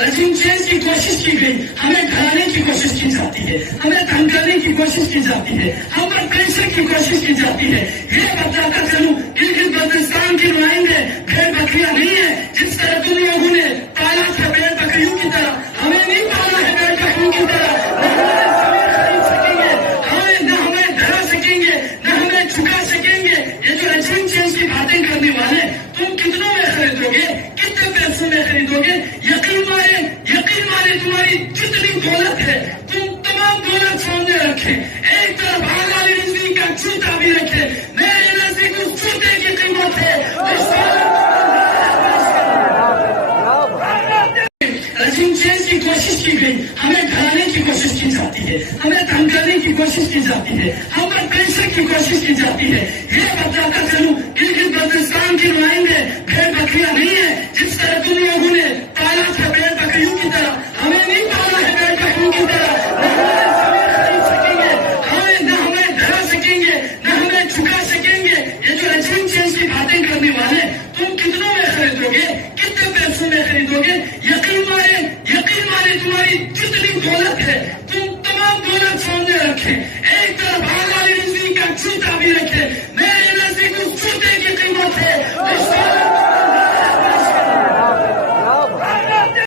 Regime change کی کوشش کی گئی، ہمیں گھرانے کی کوشش کی جاتی ہے، ہمیں دھمکانے کی کوشش کی جاتی ہے، ہم پر پریشر کی کوشش کی جاتی ہے۔ یہ بتاتا چلوں گلگت بلتستان کے نمائندے بھیڑ بکریاں نہیں ہیں، جس طرح تم لوگوں نے پالا تھا بھیڑ بکریوں کی طرح، ہمیں نہیں پالا ہے بھیڑ بکریوں کی طرح۔ باتیں کرنے والے تم کتنوں میں خریدو گے، کتنے پیسوں میں خریدو گے؟ یقین مارے تمہاری جتنی دولت ہے تم تمام دولت سامنے رکھے، ایک طرف آغا رضوی کا جوتا بھی رکھے، میرے نزدیک اس جوتے کی قیمت ہے رجیم چینج کی کوشش کی گئی، ہمیں گھرانے کی کوشش کی جاتی ہے، ہمیں دھمکانے کی کوشش کی جاتی ہے، ہم پر پریشر کی کوشش کی جاتی ہے۔ یہ بتاتا چلوں گلگت بلتستان کے نمائندے بھیڑ بکریاں نہیں ہیں، جس طرح تم لوگوں نے پالا تھا بھیڑ بکریوں کی طرح، ہمیں نہیں پالا ہے بھیڑ بکریوں کی طرح۔ نہ ہمیں ڈرا سکیں گے، نہ ہمیں جھکا سکیں گے۔ یہ جو رجیم چینج کی باتیں کرنے والے تم کتنوں میں خریدو گے، کتنے پیسوں میں خریدو گے؟ یقین مارے تمہاری جتنی دولت ہے